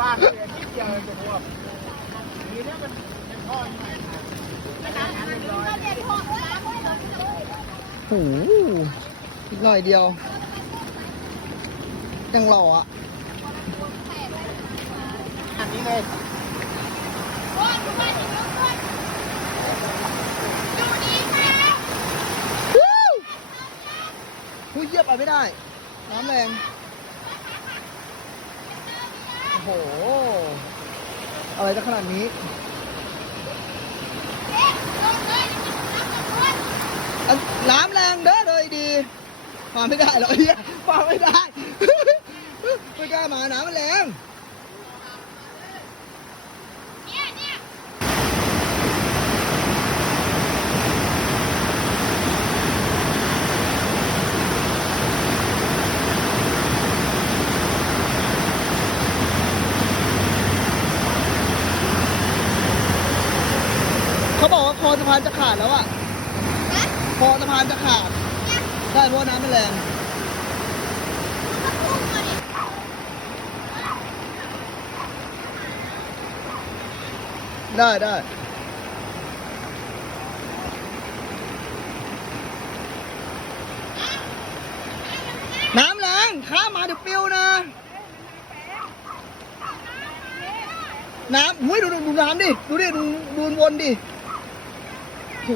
บ้านเลยนิดเดียวเอจะพวกนี่เนี่ยมันยังพ่ออยู่ไหมโอ้โหอีกหน่อยเดียว ยังหล่ออะ อันนี้เลยวู้หูเยียบไปไม่ได้ น้ำแรง โอ้โห อะไรจะขนาดนี้ น้ำแรงเด้อเลยดีมาไม่ได้หรอกไอ้เฮียมาไม่ได้ ไม่กล้ามาน้ำมันแรง เขาบอกว่าคอสะพานจะขาดแล้วอะคอสะพานจะขาด ได้เพราะว่าน้ำมันแรง ได้ได้น้ำแรงข้ามมาเดี๋ยวปิวนะ น้ำหุ้ยดูดูดูน้ำดิ ดูดิ ดูดูวนดิ โห